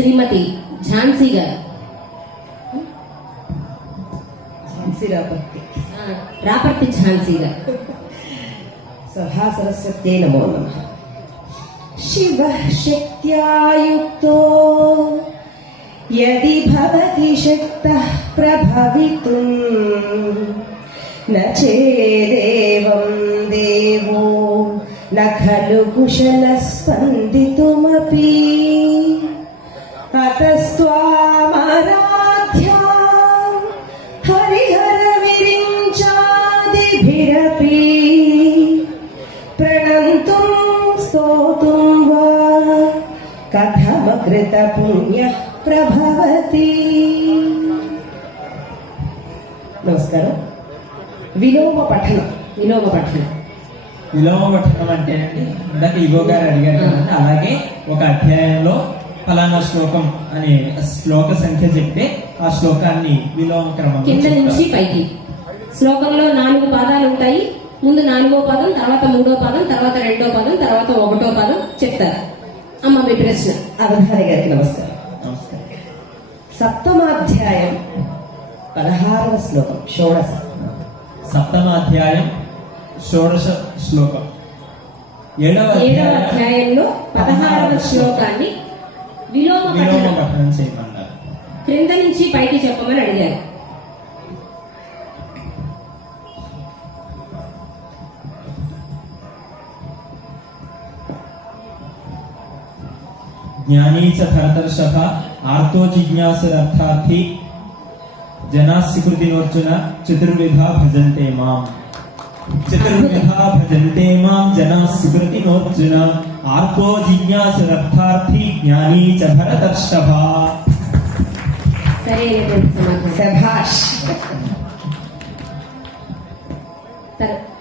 శ్రీమతి ఝాన్సీ గారు. ఝాన్సీ రాపర్తి. రాపర్తి ఝాన్సీ గారు. సభా సరస్వత్యై నమో నమ. శివ శక్త్యాయుక్తో యది భవతి శక్తః ప్రభవితుం న చేదేవం దేవో న ఖలు కుశల స్తోతుం వా కథమకృత పుణ్య ప్రభవతి నమస్కారం విలోమ పఠనం విలోమ పఠనం విలోమ పఠనం అంటే అండి ఇందాక ఇగో గారు అడిగారు అలాగే ఒక అధ్యాయంలో ఫలానా శ్లోకం అనే శ్లోక సంఖ్య చెప్తే ఆ శ్లోకాన్ని విలోమ క్రమంలో కింద నుంచి. పైకి. శ్లోకంలో నాలుగు పాదాలు ఉంటాయి ముందు నాలుగో పదం తర్వాత మూడో పదం తర్వాత రెండో పదం తర్వాత ఒకటో పదం చెప్తారు. అమ్మ మీ ప్రశ్న. అవధాని గారికి నమస్కారం. నమస్కారం. సప్తమాధ్యాయం పదహారవ శ్లోకం షోడశ. సప్తమాధ్యాయం షోడశ శ్లోకం. ఏడవ ఏడవ అధ్యాయం అధ్యాయంలో పదహారవ శ్లోకాన్ని విలోమ పఠనం చేయమన్నారు. క్రింద నుంచి పైకి చెప్పమని అడిగారు. జ్ఞానీ చ భరతర్షభ ఆర్తో జిజ్ఞాసురర్థార్థి జనాస్కృతినోర్జున చతుర్విధ భజంతే మాం చతుర్విధ భజంతే మాం జనాస్కృతినోర్జున ఆర్తో జిజ్ఞాసురర్థార్థి జ్ఞానీ చ భరతర్షభ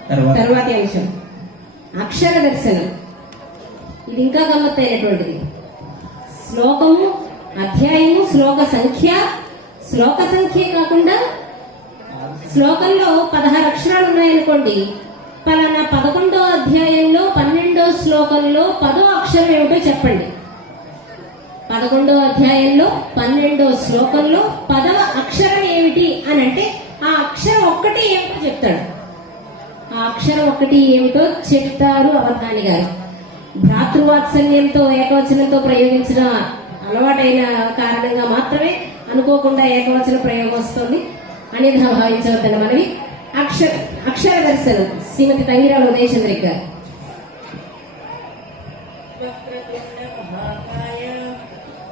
తర్వాత. తర్వాతి అంశం. అక్షర దర్శనం. ఇది ఇంకా గమ్మత్తైనటువంటిది. శ్లోకము అధ్యాయము శ్లోక సంఖ్య. శ్లోక సంఖ్య కాకుండా శ్లోకంలో పదహారు అక్షరాలు ఉన్నాయనుకోండి. పలానా పదకొండో అధ్యాయంలో పన్నెండో శ్లోకంలో పదో అక్షరం ఏమిటో చెప్పండి. పదకొండో అధ్యాయంలో పన్నెండో శ్లోకంలో పదవ అక్షరం ఏమిటి అని అంటే ఆ అక్షరం ఒక్కటి ఏమిటో చెప్తాడు. ఆ అక్షరం ఒకటి ఏమిటో చెప్తారు అవధాని గారు. భ్రాతృవాత్సల్యంతో ఏకవచనంతో ప్రయోగించిన అలవాటైన కారణంగా మాత్రమే అనుకోకుండా ఏకవచన ప్రయోగం వస్తుంది. అనేది భావించవద్దని మనవి. అక్షర అక్షర దర్శనం. శ్రీమతి తంగిరావు ఉదయచంద్రిక గారు.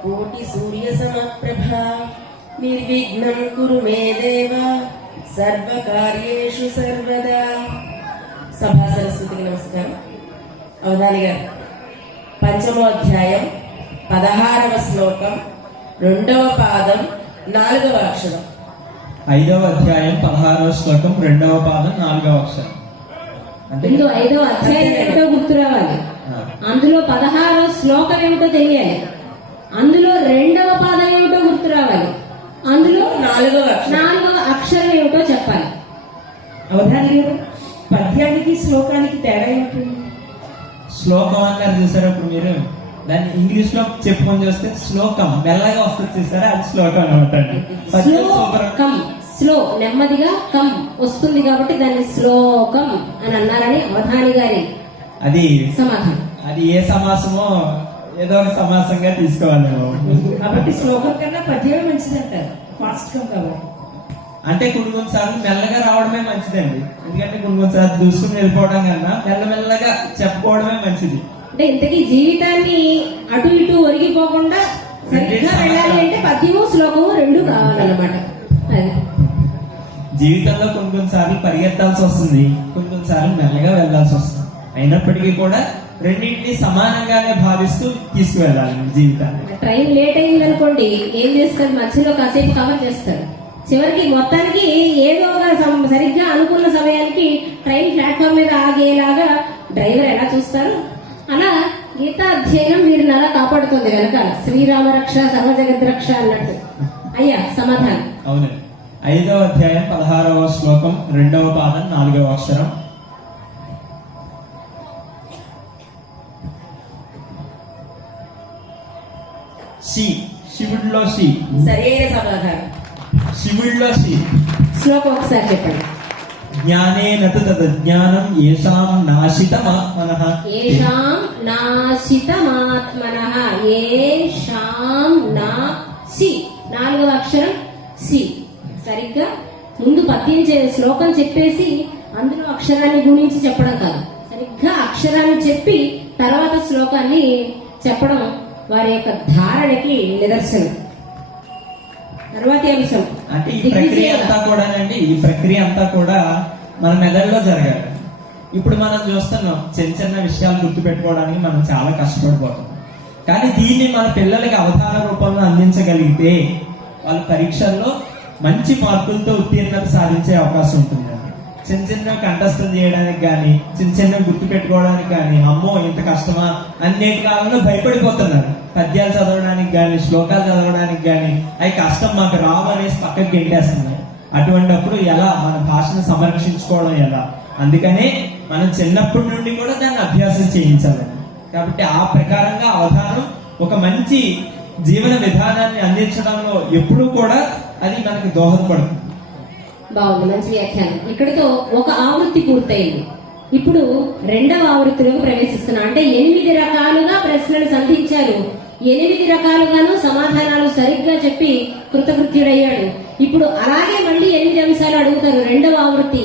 కోటి సూర్య సమప్రభ నిర్విఘ్నం కురు మే దేవ. సర్వకార్యేషు సర్వదా. సభా సరస్వతికి నమస్కారం. అవధాని గారు. పంచమో అధ్యాయం పదహారవ శ్లోకం రెండవ పాదం నాలుగవ అక్షరం. ఐదవ అధ్యాయం పదహారవ శ్లోకం రెండవ పాదం నాలుగవ అక్షరం. అంటే ముందు ఐదో అధ్యాయం ఏమిటో గుర్తు రావాలి. అందులో పదహారో శ్లోకం ఏమిటో తెలియాలి. అందులో రెండవ పాదం ఏమిటో గుర్తు రావాలి అందులో నాలుగవ అక్షరం నాలుగవ అక్షరం ఏమిటో చెప్పాలి అవధాని గారు పద్యానికి శ్లోకానికి తేడా ఏమిటి శ్లోకం అన్నారు చూసారా ఇప్పుడు మీరు? దాన్ని ఇంగ్లీష్లో చెప్పుకొని చూస్తే శ్లోకం మెల్లగా వస్తుంది చూసారా? అది శ్లోకం అనమాట స్లో కమ్ స్లో నెమ్మదిగా కమ్ వస్తుంది కాబట్టి దాన్ని శ్లోకం అని అన్నారని అవధాని గారి అది సమాధానం అది ఏ సమాసమో ఏదో ఒక సమాసంగా తీసుకోవాలి. కాబట్టి శ్లోకం కన్నా పద్యమే మంచిది అంటారు ఫాస్ట్ కం కాబట్టి అంటే కొన్ని కొన్ని సార్లు మెల్లగా రావడమే మంచిదండి. ఎందుకంటే కొన్ని కొన్ని సార్లు దూసుకుని వెళ్ళిపోవడం కన్నా మెల్లమెల్లగా చెప్పుకోవడమే మంచిది. అంటే ఇంతకీ జీవితాన్ని అటు ఇటు ఒరిగిపోకుండా సరిగ్గా వెళ్ళాలి అంటే పద్యము శ్లోకము రెండు కావాలన్నమాట. జీవితంలో కొన్ని కొన్ని సార్లు పరిగెత్తాల్సి వస్తుంది. కొన్ని కొన్ని సార్లు మెల్లగా వెళ్ళాల్సి వస్తుంది. అయినప్పటికీ కూడా రెండింటిని సమానంగానే భావిస్తూ తీసుకువెళ్ళాలి జీవితాన్ని. ట్రైన్ లేట్ అయింది అనుకోండి ఏం చేస్తారు? మధ్యలో కాసేపు కవర్ చేస్తారు. చివరికి మొత్తానికి ఏదో ఒక సం- సరిగ్గా అనుకున్న సమయానికి ట్రైన్ ప్లాట్ఫామ్ మీద ఆగేలాగా డ్రైవర్ ఎలా చూస్తారు? అలా గీతా అధ్యయనం వీరిని అలా కాపాడుతుంది వెనకాల శ్రీరామ రక్ష సర్వజగత్ రక్ష అన్నట్టు. అయ్యా సమాధానం. అవునండి. ఐదవ అధ్యాయం పదహారవ శ్లోకం రెండవ పాదం నాలుగవ అక్షరం. షి శివుడిలో శి సరి అయిన సమాధానం. శివుడిలో శి శ్లోకం ఒకసారి చెప్పండి జ్ఞానేనతు తదజ్ఞానం ఏషాం నాశితమాత్మనః ఏషాం నాశితమాత్మన ఏషాం నా సి నాలుగవ అక్షరం సి. సరిగ్గా? ముందు పద్యం శ్లోకం చెప్పేసి అందులో అక్షరాన్ని గుణించి చెప్పడం కాదు. సరిగ్గా అక్షరాన్ని చెప్పి తర్వాత శ్లోకాన్ని చెప్పడం వారి యొక్క ధారణకి నిదర్శనం. తర్వాతి అంశం. అంటే ఈ ప్రక్రియ. అంతా కూడానండి ఈ ప్రక్రియ అంతా కూడా మన మెదడులో జరగాలి. ఇప్పుడు మనం చూస్తున్నాం చిన్న చిన్న విషయాలు గుర్తు పెట్టుకోవడానికి మనం చాలా కష్టపడిపోతున్నాం కానీ దీన్ని మన పిల్లలకి అవధాన రూపంలో అందించగలిగితే వాళ్ళ పరీక్షల్లో మంచి మార్కులతో ఉత్తీర్ణత సాధించే అవకాశం ఉంటుందండి చిన్న చిన్న కంఠస్థం చేయడానికి కానీ చిన్న చిన్న గుర్తు పెట్టుకోవడానికి కానీ అమ్మో ఇంత కష్టమా? అన్నిటి కాలంలో భయపడిపోతున్నారు. పద్యాలు చదవడానికి కానీ శ్లోకాలు చదవడానికి కానీ అవి కష్టం మాకు రావు అనేసి పక్కకి గెంటేస్తున్నారు. అటువంటప్పుడు ఎలా? మన భాషను సంరక్షించుకోవడం ఎలా? అందుకనే మనం చిన్నప్పటి నుండి కూడా దాన్ని అభ్యాసం చేయించాలండి కాబట్టి ఆ ప్రకారంగా అవధానం ఒక మంచి జీవన విధానాన్ని అందించడంలో ఎప్పుడూ కూడా అది మనకు దోహదపడుతుంది. బాగుంది మంచి వ్యాఖ్యానం. ఇక్కడితో ఒక ఆవృత్తి పూర్తయింది. ఇప్పుడు రెండవ ఆవృత్తిలోకి ప్రవేశిస్తున్నా. అంటే ఎనిమిది రకాలుగా ప్రశ్నలు సంధించారు. ఎనిమిది రకాలుగాను సమాధానాలు సరిగ్గా చెప్పి కృతకృత్యుడయ్యాడు. ఇప్పుడు అలాగే మళ్ళీ ఎనిమిది అంశాలు అడుగుతారు రెండవ ఆవృత్తి.